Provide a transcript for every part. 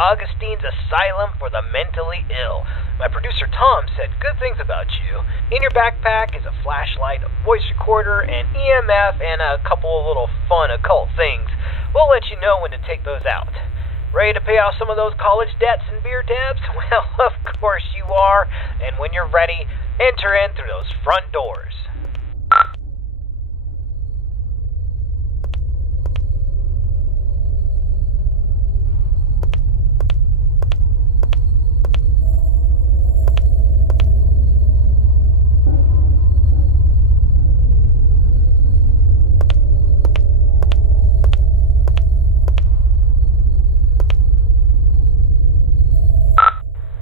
Augustine's Asylum for the Mentally Ill. My producer Tom said good things about you. In your backpack is a flashlight, a voice recorder, an EMF, and a couple of little fun occult things. We'll let you know when to take those out. Ready to pay off some of those college debts and beer tabs? Well, of course you are. And when you're ready, enter in through those front doors.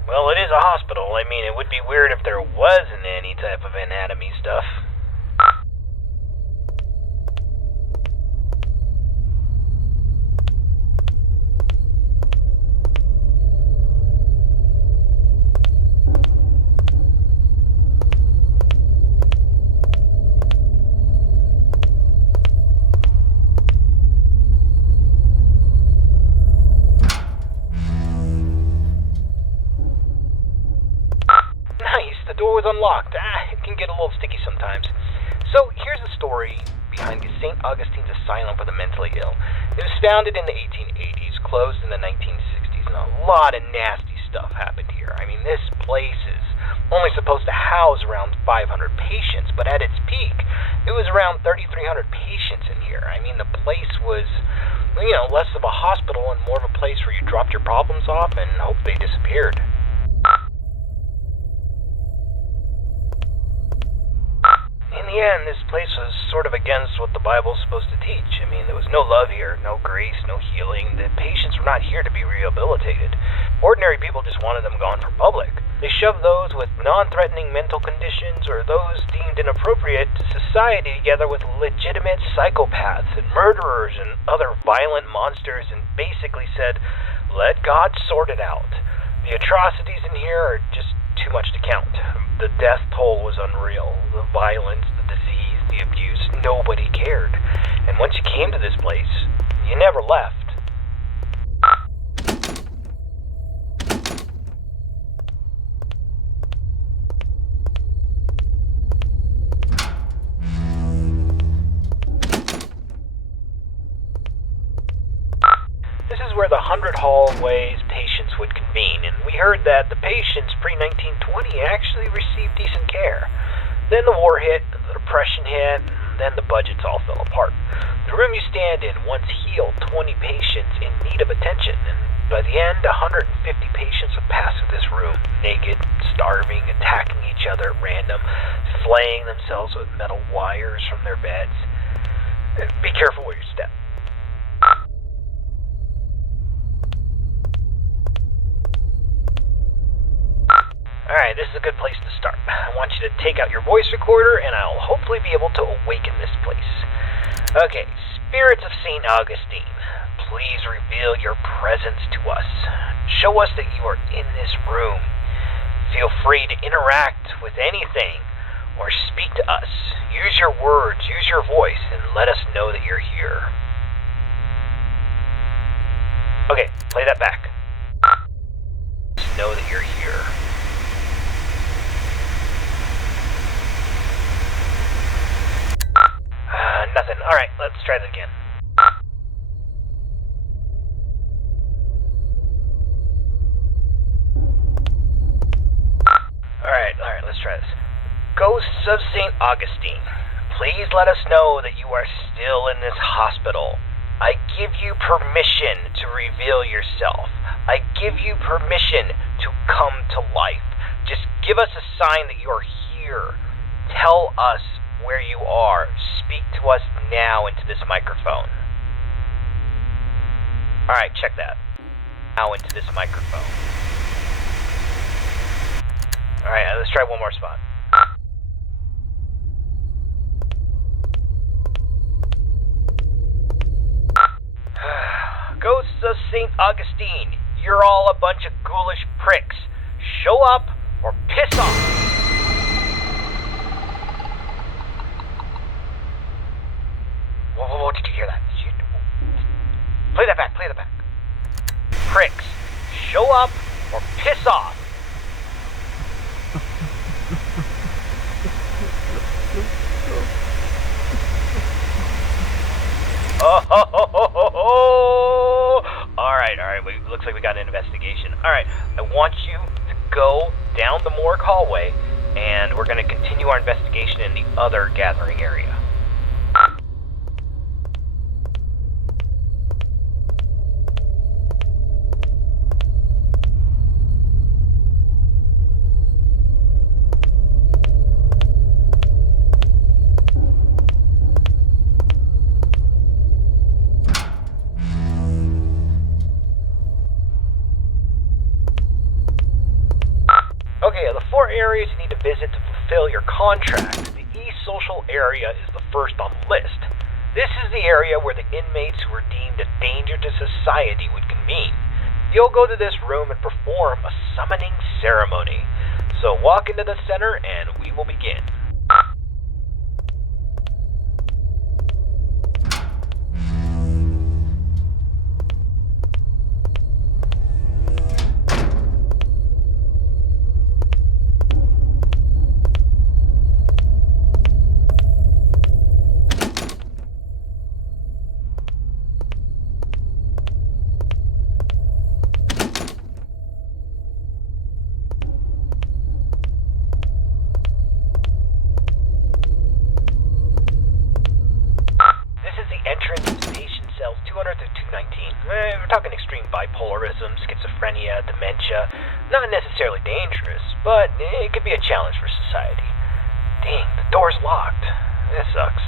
Well, it is a hospital. I mean, it would be weird if there wasn't any type of anatomy stuff. Nice, the door was unlocked. It can get a little sticky sometimes. So here's the story behind the St. Augustine's Asylum for the Mentally Ill. It was founded in the 1880s, closed in the 1960s, and a lot of nasty stuff happened here. I mean, this place is only supposed to house around 500 patients, but at its peak, it was around 3,300 patients in here. I mean, the place was, less of a hospital and more of a place where you dropped your problems off and hoped they disappeared. In the end, this place was sort of against what the Bible's supposed to teach. I mean, there was no love here, no grace, no healing. The patients were not here to be rehabilitated. Ordinary people just wanted them gone from public. They shoved those with non-threatening mental conditions or those deemed inappropriate to society together with legitimate psychopaths and murderers and other violent monsters and basically said, let God sort it out. The atrocities in here are just too much to count. The death toll was unreal. The violence, the disease, the abuse, nobody cared. And once you came to this place, you never left. This is where the 100 hallways patients would convene, and we heard that the patients pre-1920 actually received decent care. Then the war hit, the depression hit, and then the budgets all fell apart. The room you stand in once healed 20 patients in need of attention, and by the end, 150 patients would pass through this room, naked, starving, attacking each other at random, flaying themselves with metal wires from their beds. Be careful where you step. Alright, this is a good place to start. I want you to take out your voice recorder, and I'll hopefully be able to awaken this place. Okay, spirits of St. Augustine, please reveal your presence to us. Show us that you are in this room. Feel free to interact with anything, or speak to us. Use your words, use your voice, and let us know that you're here. Okay, play that back. Just know that you're here. Nothing. Alright, let's try that again. Alright, let's try this. Ghosts of St. Augustine, please let us know that you are still in this hospital. I give you permission to reveal yourself. I give you permission to come to life. Just give us a sign that you're here. Tell us where you are. Speak to us now into this microphone. Alright, check that. Now into this microphone. Alright, let's try one more spot. Ghosts of St. Augustine, you're all a bunch of ghoulish pricks. Show up or piss off. Whoa, did you hear that? Play that back. Pricks, or piss off. Oh, ho, ho, ho, ho, ho. All right. Looks like we got an investigation. All right, I want you to go down the morgue hallway, and we're going to continue our investigation in the other gathering area. Okay, the 4 areas you need to visit to fulfill your contract. The East Social area is the first on the list. This is the area where the inmates who are deemed a danger to society would convene. You'll go to this room and perform a summoning ceremony. So walk into the center and we will begin. We're talking extreme bipolarism, schizophrenia, dementia. Not necessarily dangerous, but it could be a challenge for society. Dang, the door's locked. This sucks.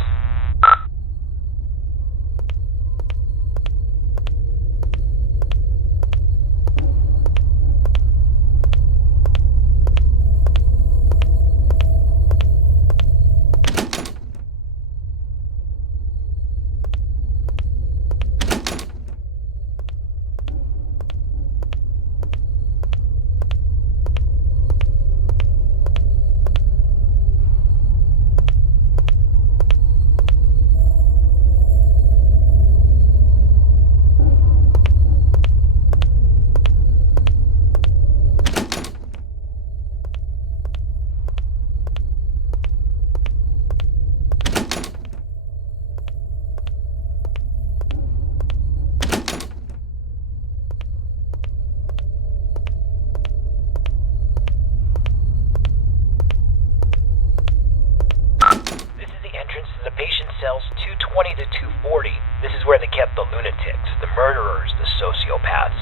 Cells 220 to 240. This is where they kept the lunatics, the murderers, the sociopaths,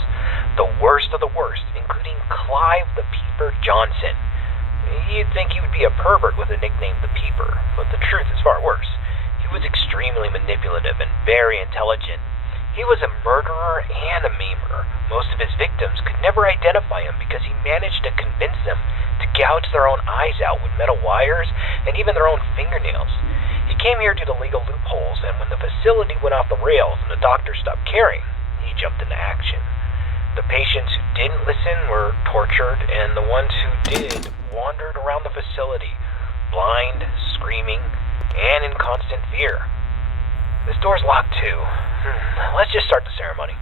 the worst of the worst, including Clive the Peeper Johnson. You'd think he would be a pervert with a nickname the Peeper, but the truth is far worse. He was extremely manipulative and very intelligent. He was a murderer and a maimer. Most of his victims could never identify him because he managed to convince them to gouge their own eyes out with metal wires and even their own fingernails. He came here due to legal loopholes, and when the facility went off the rails and the doctors stopped caring, he jumped into action. The patients who didn't listen were tortured, and the ones who did wandered around the facility, blind, screaming, and in constant fear. This door's locked too. Let's just start the ceremony.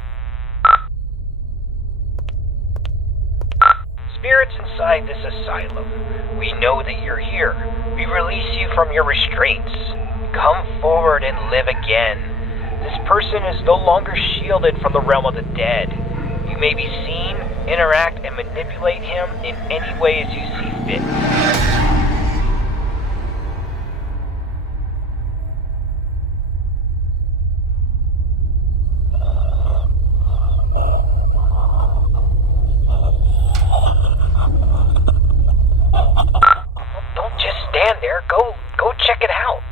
Spirits inside this asylum, we know that you're here. We release you from your restraints. Come forward and live again. This person is no longer shielded from the realm of the dead. You may be seen, interact, and manipulate him in any way as you see fit. Go check it out.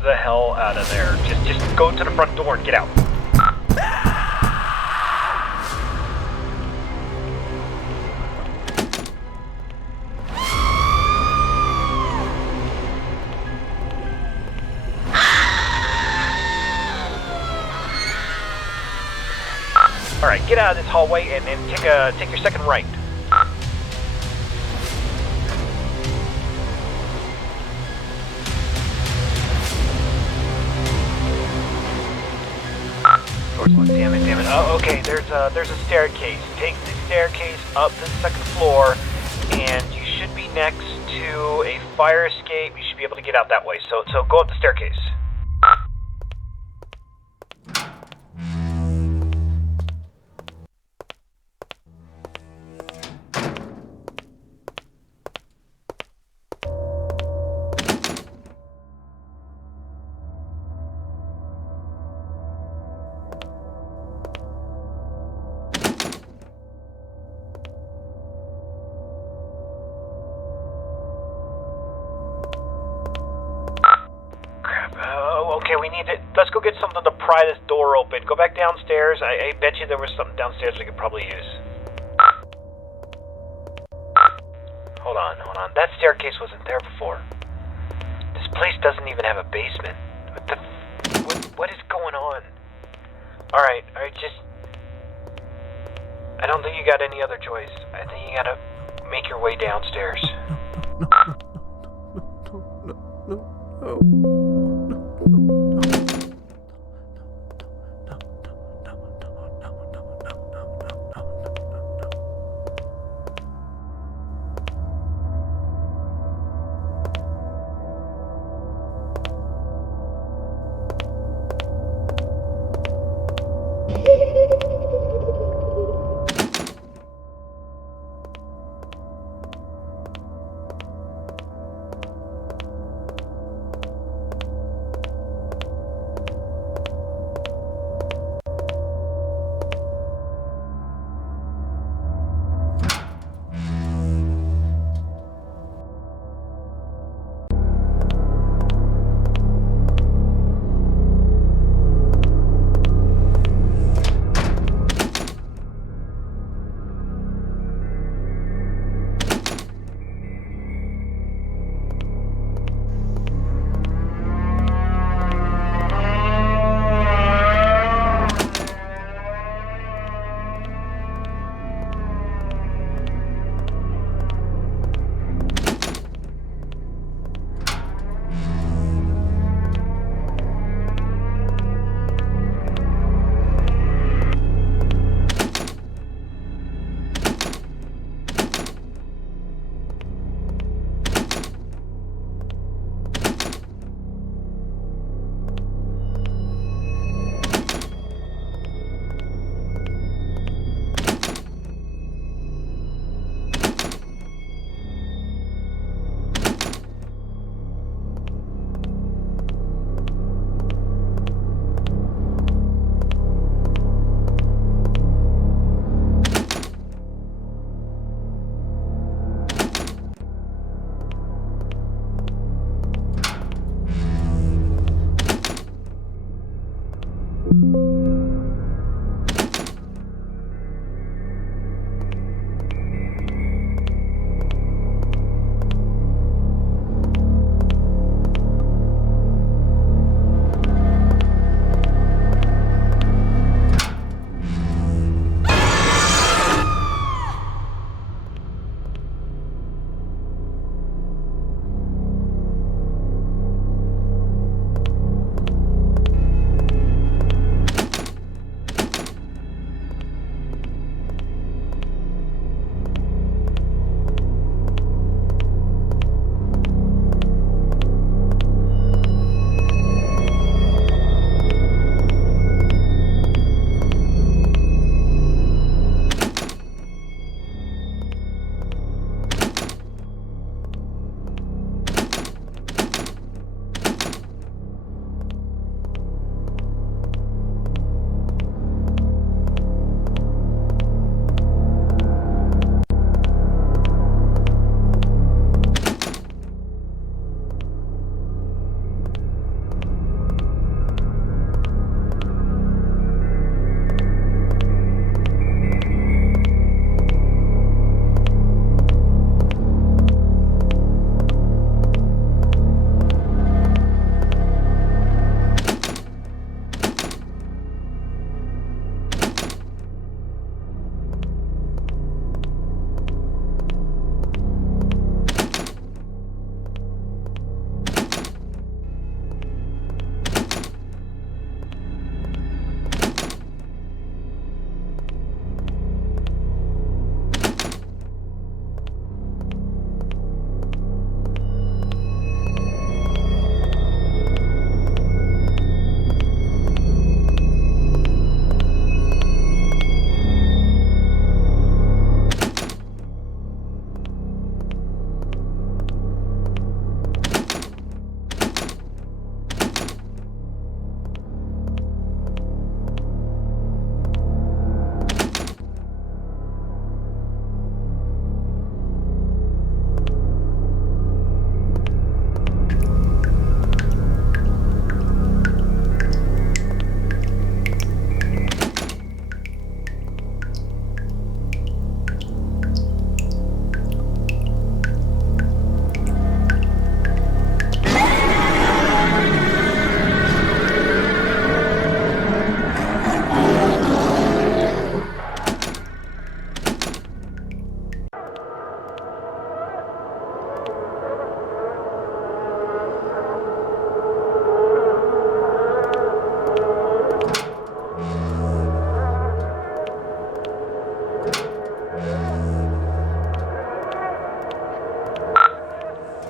The hell out of there. Just go to the front door and get out. Alright, get out of this hallway and take your second right. Damn it. Oh, okay, there's a staircase. Take the staircase up to the second floor, and you should be next to a fire escape. You should be able to get out that way. So go up the staircase. Okay, we need to... Let's go get something to pry this door open. Go back downstairs. I bet you there was something downstairs we could probably use. Hold on. That staircase wasn't there before. This place doesn't even have a basement. What is going on? Alright, just... I don't think you got any other choice. I think you gotta make your way downstairs. No.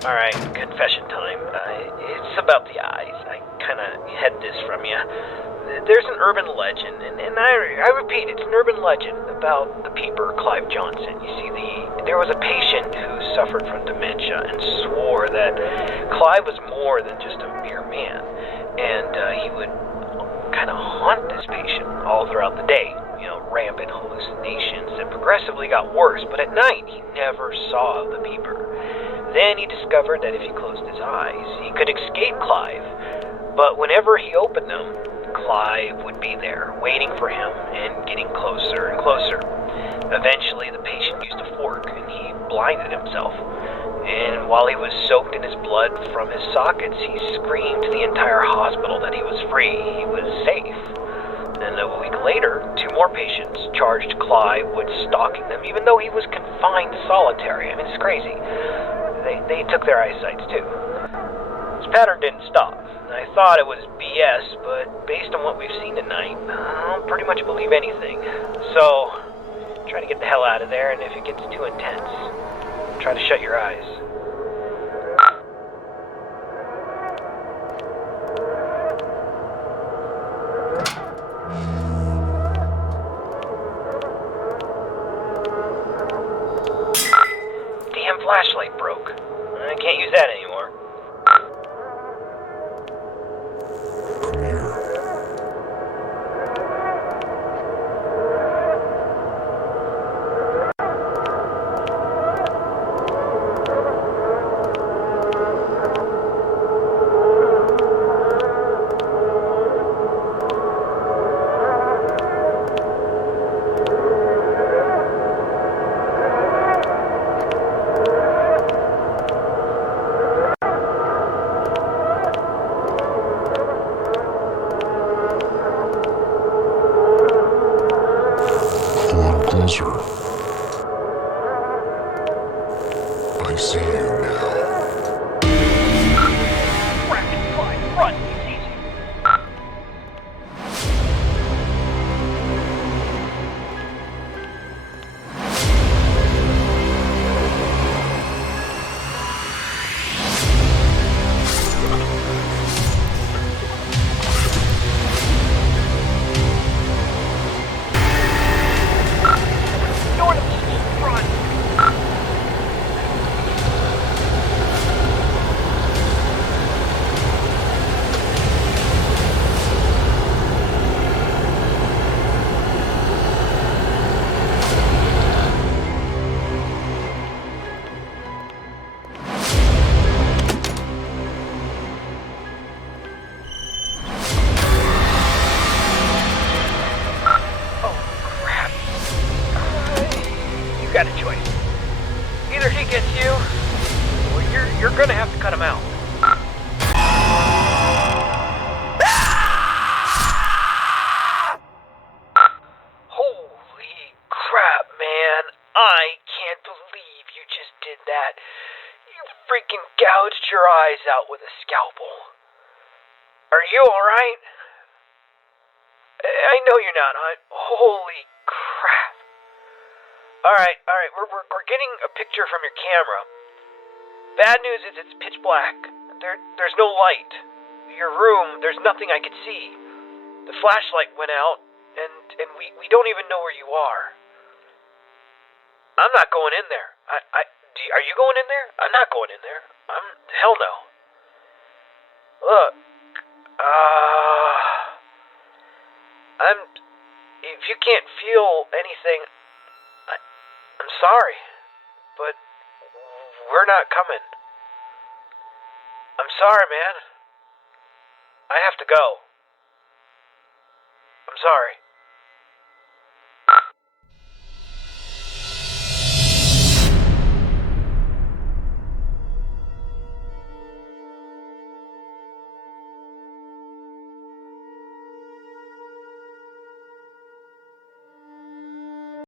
Alright, confession time. It's about the eyes. I kind of hid this from you. There's an urban legend, and I repeat, it's an urban legend about the peeper, Clive Johnson. You see, there was a patient who suffered from dementia and swore that Clive was more than just a mere man. And he would kind of haunt this patient all throughout the day. Rampant hallucinations that progressively got worse, but at night he never saw the peeper. Then he discovered that if he closed his eyes, he could escape Clive. But whenever he opened them, Clive would be there, waiting for him and getting closer and closer. Eventually, the patient used a fork and he blinded himself. And while he was soaked in his blood from his sockets, he screamed to the entire hospital that he was free, he was safe. And a week later, 2 more patients charged Clive with stalking them, even though he was confined to solitary. I mean, it's crazy. They took their eyesights too. This pattern didn't stop. I thought it was BS, but based on what we've seen tonight, I'll pretty much believe anything. So, try to get the hell out of there, and if it gets too intense, try to shut your eyes. Damn flashlight broke. I can't use that anymore. Closer. I see you now. Rapid fire, run, it's easy. You got a choice. Either he gets you, or you're gonna have to cut him out. Holy crap, man. I can't believe you just did that. You freaking gouged your eyes out with a scalpel. Are you alright? I know you're not. Holy crap. Alright, we're getting a picture from your camera. Bad news is it's pitch black. There's no light. Your room, there's nothing I could see. The flashlight went out, and we don't even know where you are. I'm not going in there. Are you going in there? I'm not going in there. Hell no. Look, if you can't feel anything, I'm sorry, but we're not coming. I'm sorry, man. I have to go. I'm sorry.